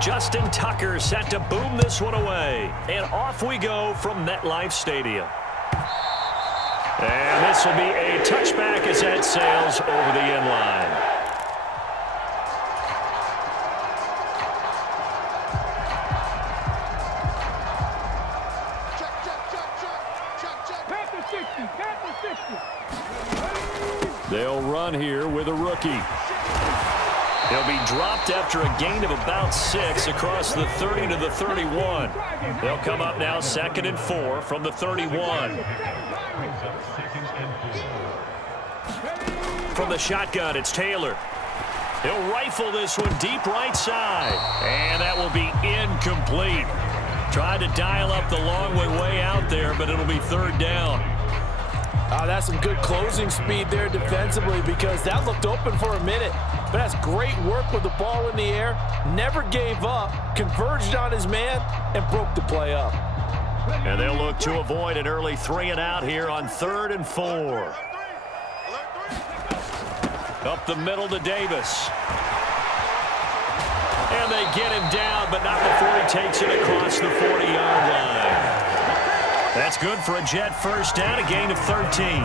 Justin Tucker set to boom this one away. And off we go from MetLife Stadium. And this will be a touchback as that sails over the end line. They'll run here with a rookie. He'll be dropped after a gain of about 6 across the 30 to the 31. They'll come up now 2nd and 4 from the 31. From the shotgun, it's Taylor. He'll rifle this one deep right side. And that will be incomplete. Tried to dial up the long way out there, but it'll be 3rd down. That's some good closing speed there defensively because that looked open for a minute. But that's great work with the ball in the air. Never gave up, converged on his man, and broke the play up. And they'll look to avoid an early 3 and out here on 3rd and 4. Up the middle to Davis. And they get him down, but not before he takes it across the 40-yard line. That's good for a Jet first down, a gain of 13.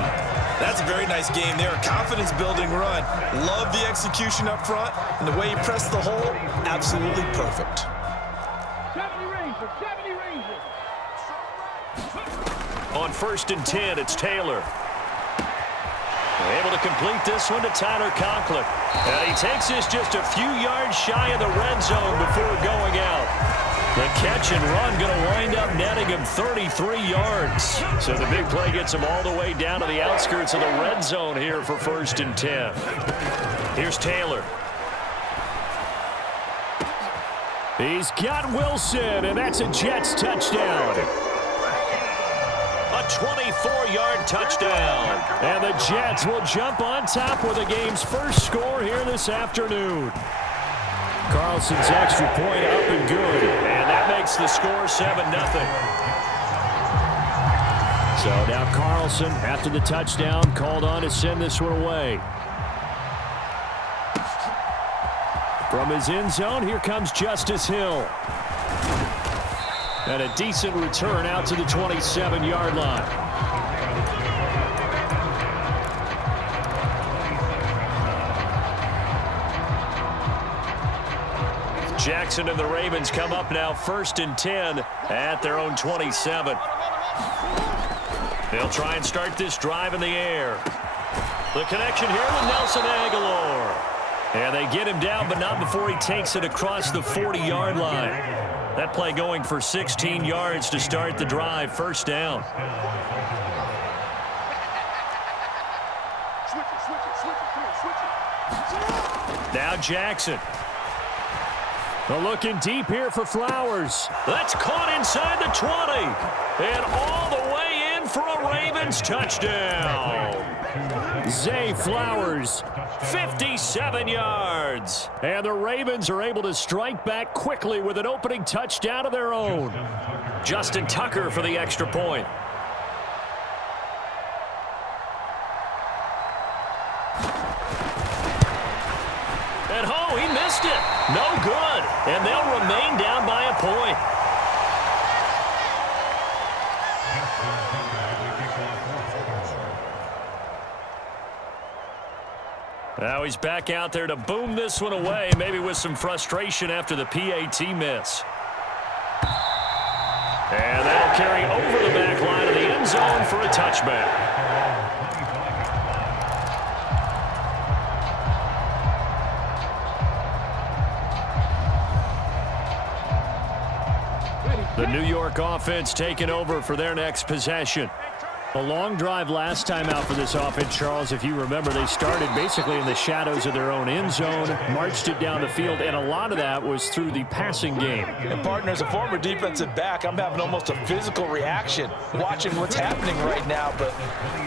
That's a very nice game there. A confidence-building run. Love the execution up front, and the way he pressed the hole, absolutely perfect. 70 Rangers. On 1st and 10, it's Taylor. Able to complete this one to Tyler Conklin. And he takes this just a few yards shy of the red zone before going out. The catch and run going to wind up netting him 33 yards. So the big play gets him all the way down to the outskirts of the red zone here for 1st and 10. Here's Taylor. He's got Wilson, and that's a Jets touchdown. A 24-yard touchdown. And the Jets will jump on top with the game's first score here this afternoon. Carlson's extra point up and good. And that makes the score 7-0. So now Carlson, after the touchdown, called on to send this one away. From his end zone, here comes Justice Hill. And a decent return out to the 27-yard line. Jackson and the Ravens come up now 1st and 10 at their own 27. They'll try and start this drive in the air. The connection here with Nelson Aguilar. And they get him down, but not before he takes it across the 40-yard line. That play going for 16 yards to start the drive. 1st down. Now Jackson. They're looking deep here for Flowers. That's caught inside the 20. And all the way in for a Ravens touchdown. Zay Flowers, 57 yards. And the Ravens are able to strike back quickly with an opening touchdown of their own. Justin Tucker for the extra point. And oh, he missed it. No good. And they'll remain down by a point. Now he's back out there to boom this one away, maybe with some frustration after the PAT miss. And that'll carry over the back line of the end zone for a touchback. The New York offense taking over for their next possession. A long drive last time out for this offense, Charles. If you remember, they started basically in the shadows of their own end zone, marched it down the field, and a lot of that was through the passing game. And partner, as a former defensive back, I'm having almost a physical reaction watching what's happening right now. But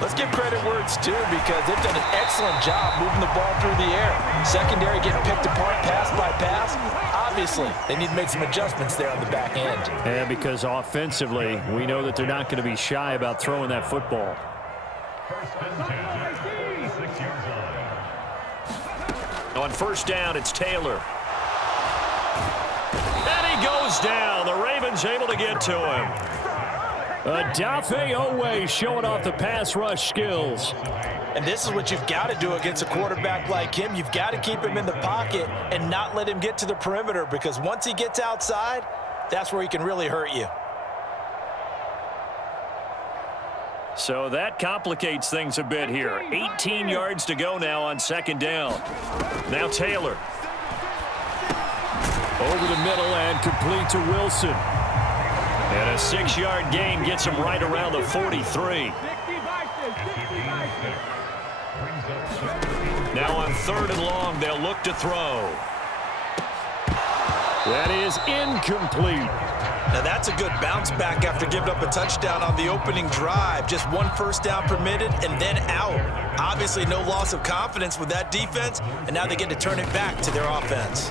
let's give credit where it's due because they've done an excellent job moving the ball through the air. Secondary getting picked apart pass by pass. Obviously, they need to make some adjustments there on the back end. And because offensively, we know that they're not going to be shy about throwing that football. On 1st down, it's Taylor. goes down. The Ravens able to get to him. Odafe Owe showing off the pass rush skills. And this is what you've got to do against a quarterback like him. You've got to keep him in the pocket and not let him get to the perimeter, because once he gets outside, that's where he can really hurt you. So that complicates things a bit here. 18 yards to go now on second down. Now Taylor. Over the middle and complete to Wilson. And a 6-yard gain gets him right around the 43. Now on 3rd and long, they'll look to throw. That is incomplete. Now that's a good bounce back after giving up a touchdown on the opening drive. Just 1 first down permitted and then out. Obviously no loss of confidence with that defense, and now they get to turn it back to their offense.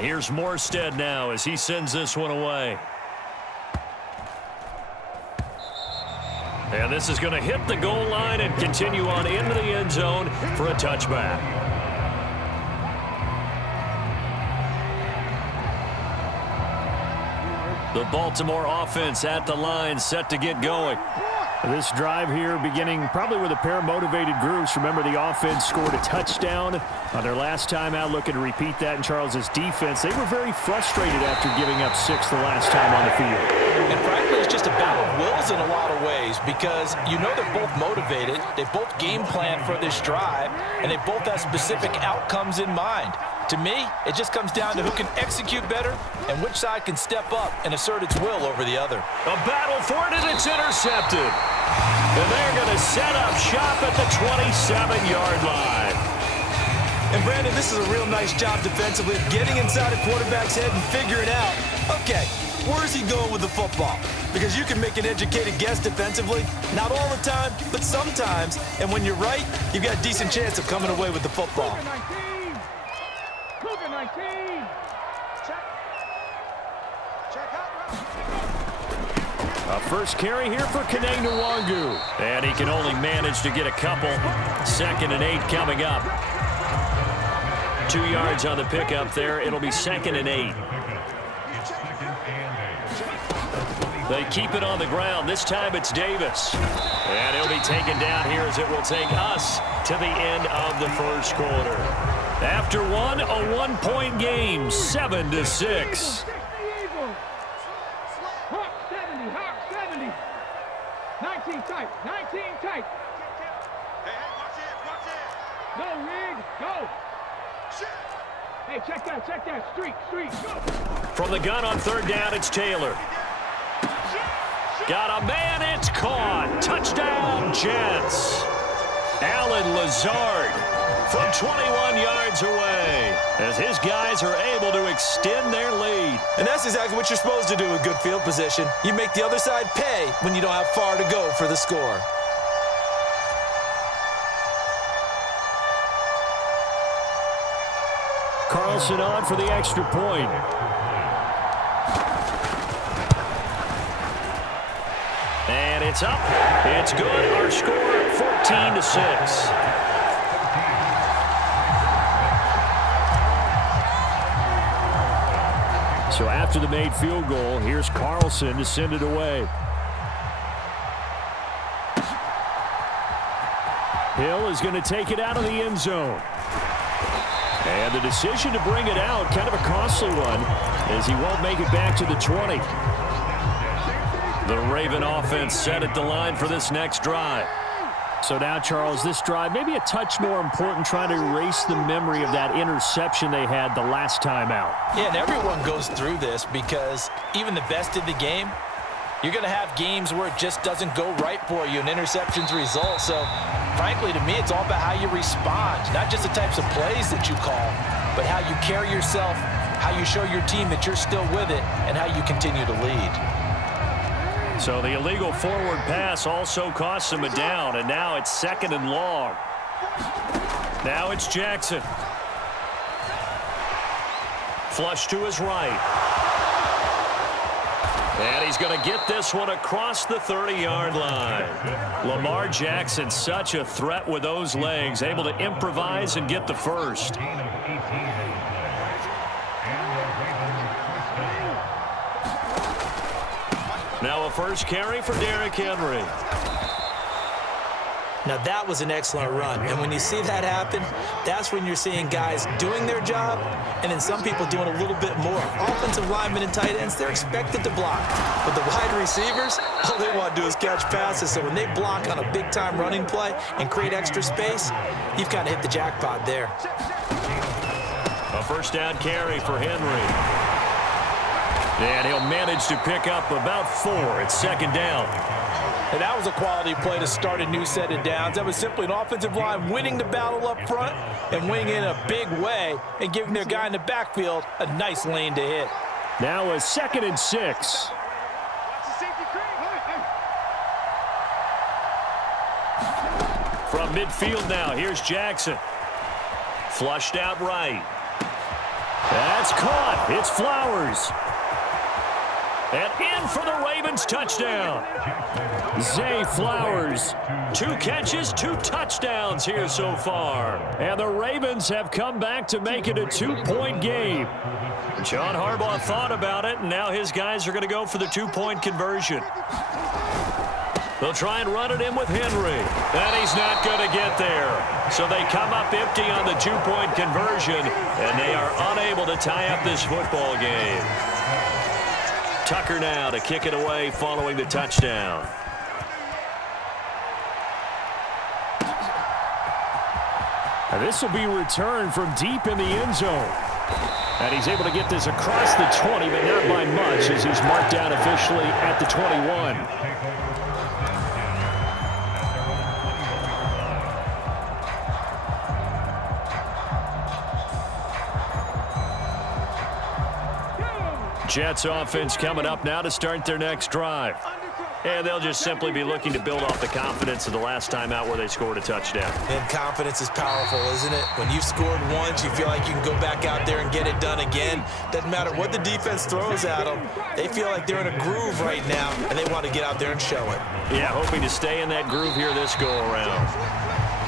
Here's Morstead now as he sends this one away. And this is going to hit the goal line and continue on into the end zone for a touchback. The Baltimore offense at the line, set to get going. This drive here beginning probably with a pair of motivated groups. Remember, the offense scored a touchdown on their last time out, looking to repeat that in Charles's defense. They were very frustrated after giving up 6 the last time on the field. And frankly, it's just a battle of wills in a lot of ways, because you know they're both motivated, they both game plan for this drive, and they both have specific outcomes in mind. To me, it just comes down to who can execute better and which side can step up and assert its will over the other. A battle for it, and it's intercepted. And they're going to set up shop at the 27-yard line. And Brandon, this is a real nice job defensively of getting inside a quarterback's head and figuring out, okay, where's he going with the football? Because you can make an educated guess defensively, not all the time, but sometimes. And when you're right, you've got a decent chance of coming away with the football. Cougar 19. Check out. A first carry here for Kene Nwangu. And he can only manage to get a couple. 2nd and 8 coming up. 2 yards on the pickup there. It'll be 2nd and 8. They keep it on the ground. This time it's Davis. And he'll be taken down here as it will take us to the end of the first quarter. After one, a 1-point game, 7-6. Hawk 70, Hawk 70. 19 tight, 19 tight. Hey, watch it. Go, Rig, go. Hey, check that. Street, go. From the gun on 3rd down, it's Taylor. Got a man, it's caught. Touchdown, Jets. Alan Lazard from 21 yards away as his guys are able to extend their lead. And that's exactly what you're supposed to do with good field position. You make the other side pay when you don't have far to go for the score. Carlson on for the extra point. And it's up. It's good. Our score, 14-6. So after the made field goal, here's Carlson to send it away. Hill is going to take it out of the end zone. And the decision to bring it out, kind of a costly one, as he won't make it back to the 20. The Raven offense set at the line for this next drive. So now, Charles, this drive maybe a touch more important, trying to erase the memory of that interception they had the last time out. Yeah, and everyone goes through this, because even the best in the game, you're going to have games where it just doesn't go right for you and interceptions result. So, frankly, to me, it's all about how you respond, not just the types of plays that you call, but how you carry yourself, how you show your team that you're still with it, and how you continue to lead. So the illegal forward pass also costs him a down, and now it's 2nd and long. Now it's Jackson. Flush to his right. And he's going to get this one across the 30-yard line. Lamar Jackson, such a threat with those legs, able to improvise and get the first. first carry for Derrick Henry. Now, that was an excellent run. And when you see that happen, that's when you're seeing guys doing their job and then some people doing a little bit more. Offensive linemen and tight ends, they're expected to block. But the wide receivers, all they want to do is catch passes. So when they block on a big-time running play and create extra space, you've kind of hit the jackpot there. A first down carry for Henry. And he'll manage to pick up about 4. It's second down. And that was a quality play to start a new set of downs. That was simply an offensive line winning the battle up front and winning in a big way and giving their guy in the backfield a nice lane to hit. Now a 2nd and 6. From midfield now, here's Jackson. Flushed out right. That's caught. It's Flowers. And in for the Ravens touchdown. Zay Flowers. 2 catches, 2 touchdowns here so far. And the Ravens have come back to make it a 2-point game. John Harbaugh thought about it, and now his guys are going to go for the 2-point conversion. They'll try and run it in with Henry. And he's not going to get there. So they come up empty on the 2-point conversion, and they are unable to tie up this football game. Tucker now to kick it away following the touchdown. And this will be returned from deep in the end zone. And he's able to get this across the 20, but not by much as he's marked down officially at the 21. Jets offense coming up now to start their next drive. And they'll just simply be looking to build off the confidence of the last time out where they scored a touchdown. And confidence is powerful, isn't it? When you've scored once, you feel like you can go back out there and get it done again. Doesn't matter what the defense throws at them. They feel like they're in a groove right now, and they want to get out there and show it. Yeah, hoping to stay in that groove here this go-around.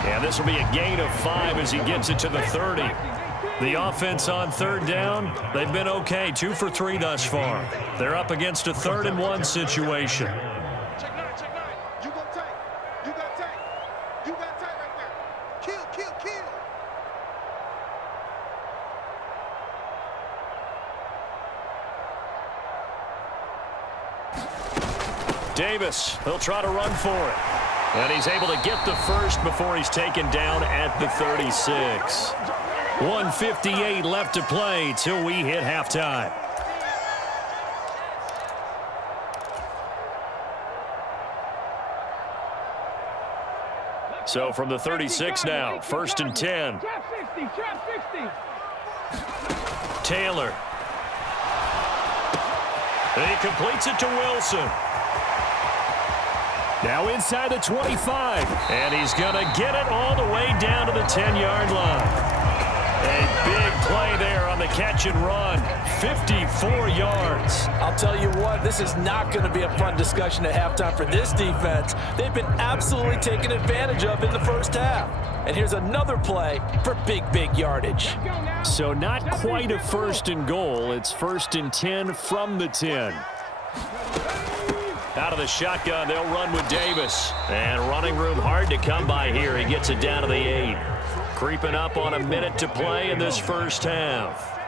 And this will be a gain of 5 as he gets it to the 30. The offense on 3rd down, they've been okay, 2 for 3 thus far. They're up against a 3rd and 1 situation. Check 9. You got tight. You got tight right there. Kill. Davis, he'll try to run for it. And he's able to get the first before he's taken down at the 36. 1:58 left to play till we hit halftime. So from the 36 now, 1st and 10. Taylor. And he completes it to Wilson. Now inside the 25. And he's going to get it all the way down to the 10-yard line. A big play there on the catch and run. 54 yards. I'll tell you what, this is not going to be a fun discussion at halftime for this defense. They've been absolutely taken advantage of in the first half. And here's another play for big yardage. So not quite a 1st and goal. It's 1st and 10 from the 10. Out of the shotgun, they'll run with Davis. And running room hard to come by here. He gets it down to the 8. Creeping up on a minute to play in this first half.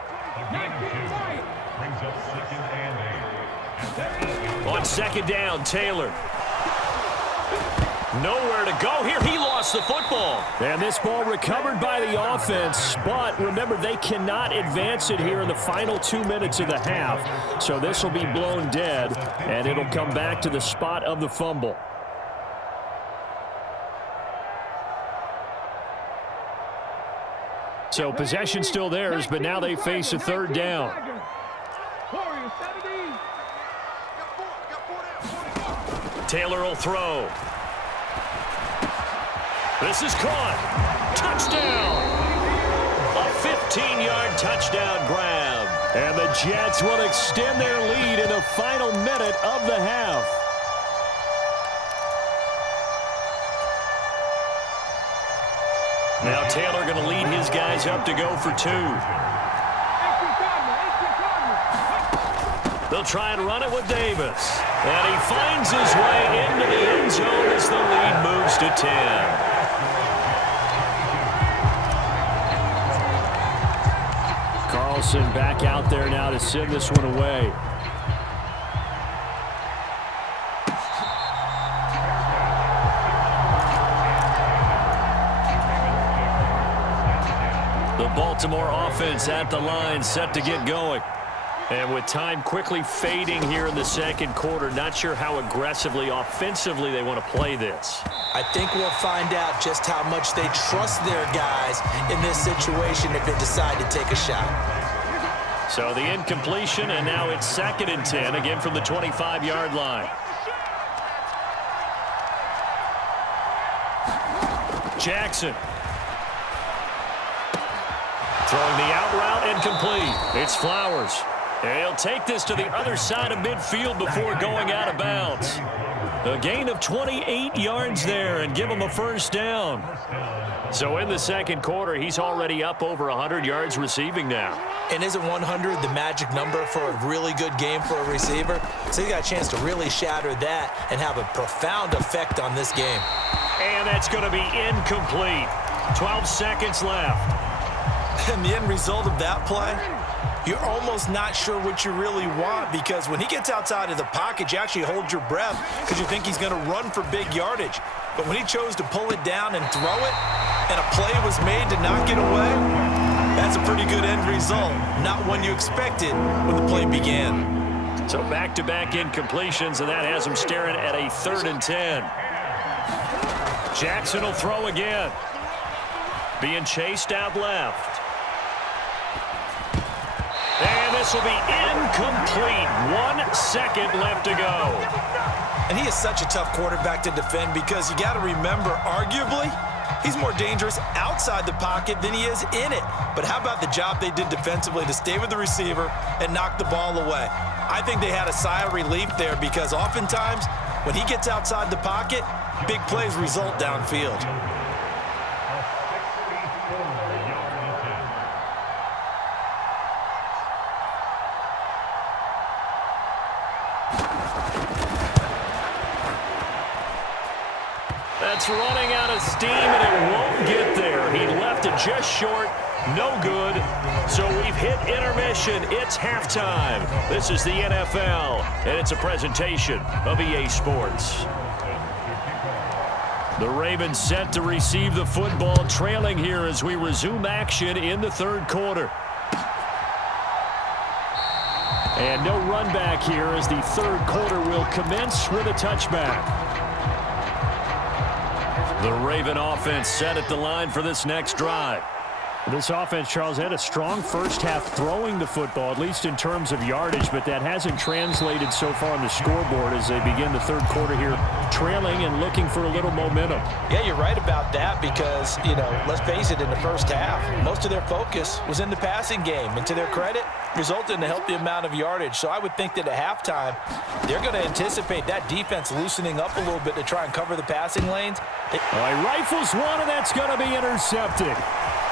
On 2nd down, Taylor. Nowhere to go here. He lost the football. And this ball recovered by the offense. But remember, they cannot advance it here in the final 2 minutes of the half. So this will be blown dead, and it'll come back to the spot of the fumble. So possession still theirs, but now they face a 3rd down. Taylor will throw. This is caught. Touchdown. A 15-yard touchdown grab. And the Jets will extend their lead in the final minute of the half. Now Taylor going to lead his guys up to go for 2. They'll try and run it with Davis. And he finds his way into the end zone as the lead moves to 10. Carlson back out there now to send this one away. The Baltimore offense at the line, set to get going. And with time quickly fading here in the second quarter, not sure how aggressively, offensively they want to play this. I think we'll find out just how much they trust their guys in this situation if they decide to take a shot. So the incompletion, and now it's 2nd and 10, again from the 25-yard line. Jackson. Throwing the out route incomplete. It's Flowers. And he'll take this to the other side of midfield before going out of bounds. A gain of 28 yards there and give him a first down. So in the second quarter, he's already up over 100 yards receiving now. And isn't 100 the magic number for a really good game for a receiver? So he got a chance to really shatter that and have a profound effect on this game. And that's going to be incomplete. 12 seconds left. And the end result of that play, you're almost not sure what you really want, because when he gets outside of the pocket, you actually hold your breath because you think he's going to run for big yardage. But when he chose to pull it down and throw it, and a play was made to knock it away, that's a pretty good end result. Not one you expected when the play began. So back-to-back incompletions, and that has him staring at a 3rd and 10. Jackson will throw again. Being chased out left. And this will be incomplete. 1 second left to go. And he is such a tough quarterback to defend, because you got to remember, arguably, he's more dangerous outside the pocket than he is in it. But how about the job they did defensively to stay with the receiver and knock the ball away? I think they had a sigh of relief there, because oftentimes when he gets outside the pocket, big plays result downfield. That's running out of steam, and it won't get there. He left it just short. No good. So we've hit intermission. It's halftime. This is the NFL, and it's a presentation of EA Sports. The Ravens set to receive the football, trailing here as we resume action in the third quarter. And no run back here as the third quarter will commence with a touchback. The Raven offense set at the line for this next drive. This offense, Charles, had a strong first half throwing the football, at least in terms of yardage, but that hasn't translated so far on the scoreboard as they begin the third quarter here, trailing and looking for a little momentum. Yeah, you're right about that, because, you know, let's face it, in the first half, most of their focus was in the passing game, and to their credit, resulted in a healthy amount of yardage. So I would think that at halftime, they're going to anticipate that defense loosening up a little bit to try and cover the passing lanes. He rifles one, and that's going to be intercepted.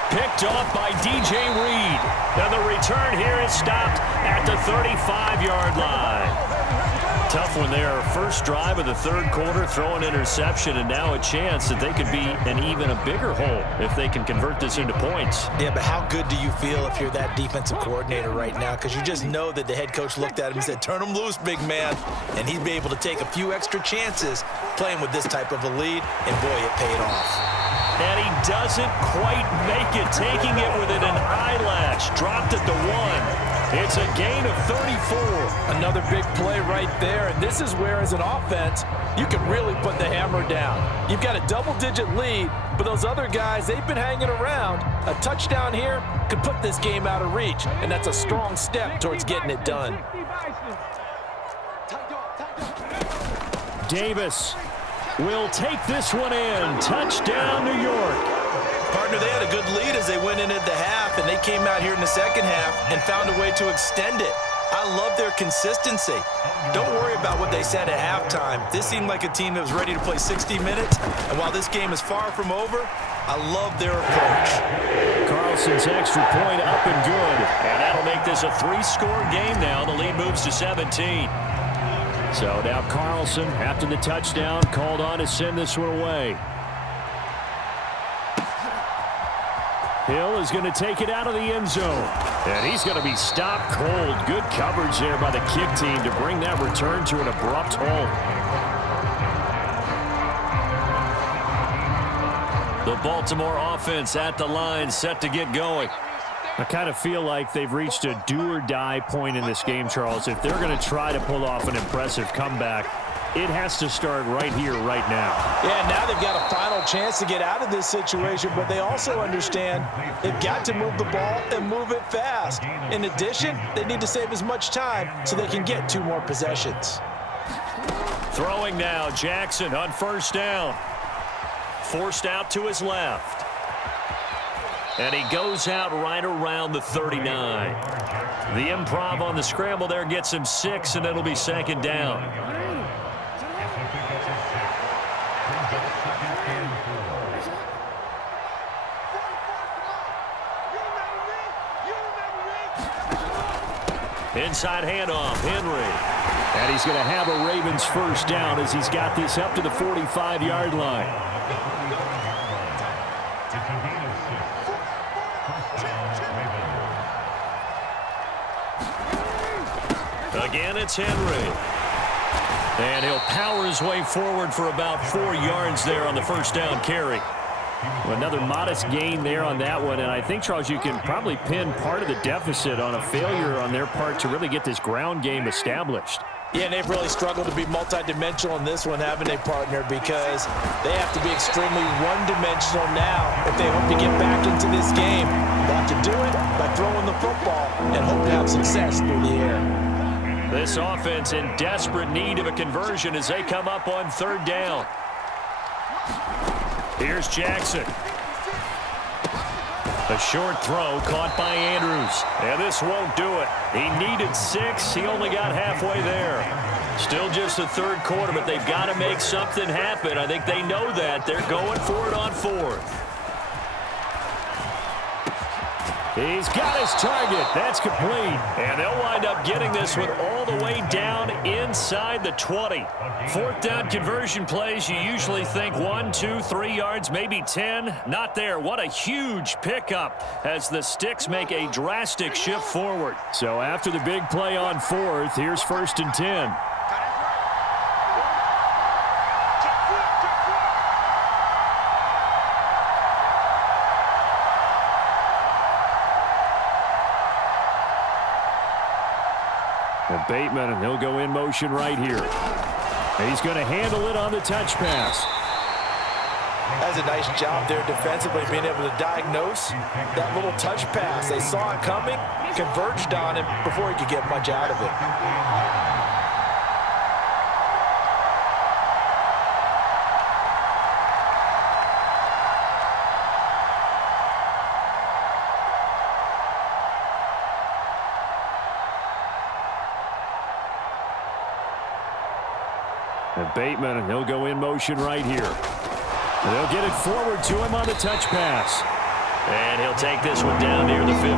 Picked off by DJ Reed. And the return here is stopped at the 35-yard line. Tough one there. First drive of the third quarter, throw an interception, and now a chance that they could be in even a bigger hole if they can convert this into points. Yeah, but how good do you feel if you're that defensive coordinator right now? Because you just know that the head coach looked at him and said, turn him loose, big man. And he'd be able to take a few extra chances playing with this type of a lead, and boy, it paid off. And he doesn't quite make it, taking it within an eyelash. Dropped at the 1. It's a gain of 34. Another big play right there, and this is where, as an offense, you can really put the hammer down. You've got a double-digit lead, but those other guys, they've been hanging around. A touchdown here could put this game out of reach, and that's a strong step towards getting it done. Davis will take this one in. Touchdown, New York. Partner, they had a good lead as they went into the half, and they came out here in the second half and found a way to extend it. I love their consistency. Don't worry about what they said at halftime. This seemed like a team that was ready to play 60 minutes, and while this game is far from over, I love their approach. Carlson's extra point up and good. And that'll make this a 3-score game now. The lead moves to 17. So now Carlson, after the touchdown, called on to send this one away. Hill is going to take it out of the end zone. And he's going to be stopped cold. Good coverage there by the kick team to bring that return to an abrupt halt. The Baltimore offense at the line, set to get going. I kind of feel like they've reached a do-or-die point in this game, Charles. If they're going to try to pull off an impressive comeback, it has to start right here, right now. Yeah, now they've got a final chance to get out of this situation, but they also understand they've got to move the ball and move it fast. In addition, they need to save as much time so they can get 2 more possessions. Throwing now, Jackson on first down. Forced out to his left. And he goes out right around the 39. The improv on the scramble there gets him 6, and it'll be second down. Inside handoff, Henry. And he's going to have a Ravens first down as he's got this up to the 45-yard line. Again, it's Henry. And he'll power his way forward for about 4 yards there on the first down carry. Another modest gain there on that one, and I think, Charles, you can probably pin part of the deficit on a failure on their part to really get this ground game established. Yeah, and they've really struggled to be multidimensional in this one, haven't they, partner? Because they have to be extremely one-dimensional now if they hope to get back into this game. They'll have to do it by throwing the football and hope to have success through the air. This offense in desperate need of a conversion as they come up on third down. Here's Jackson. A short throw caught by Andrews. And this won't do it. He needed 6. He only got halfway there. Still just the third quarter, but they've got to make something happen. I think they know that. They're going for it on fourth. He's got his target. That's complete. And they'll wind up getting this one all the way down inside the 20. Fourth down conversion plays, you usually think 1, 2, 3 yards, maybe 10. Not there. What a huge pickup as the Sticks make a drastic shift forward. So after the big play on fourth, here's 1st and 10. And Bateman, and he'll go in motion right here. And he's going to handle it on the touch pass. That's a nice job there defensively, being able to diagnose that little touch pass. They saw it coming, converged on him before he could get much out of it. And Bateman, and he'll go in motion right here. And they'll get it forward to him on the touch pass. And he'll take this one down near the 15.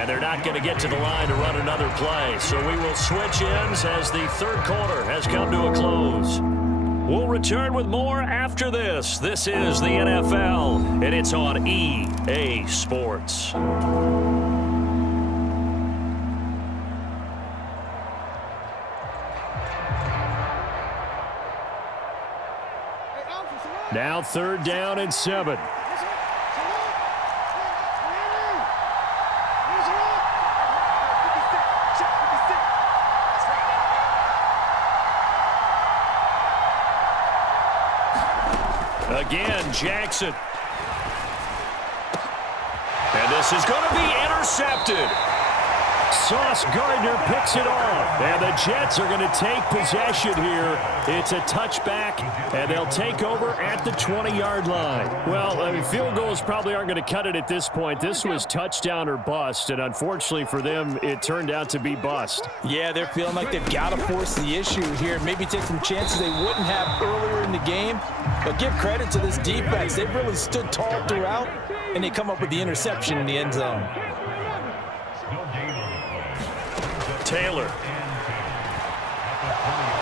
And they're not going to get to the line to run another play. So we will switch ends as the third quarter has come to a close. We'll return with more after this. This is the NFL, and it's on EA Sports. Now 3rd down and 7. Again, Jackson. And this is going to be intercepted. Sauce Gardner picks it off. And the Jets are going to take possession here. It's a touchback, and they'll take over at the 20-yard line. Well, I mean, field goals probably aren't going to cut it at this point. This was touchdown or bust, and unfortunately for them, it turned out to be bust. Yeah, they're feeling like they've got to force the issue here. Maybe take some chances they wouldn't have earlier in the game. But give credit to this defense. They've really stood tall throughout, and they come up with the interception in the end zone. Taylor.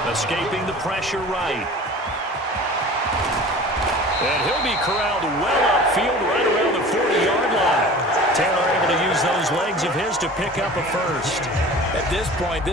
Escaping the pressure right. And he'll be corralled well upfield right around the 40-yard line. Taylor able to use those legs of his to pick up a first. At this point,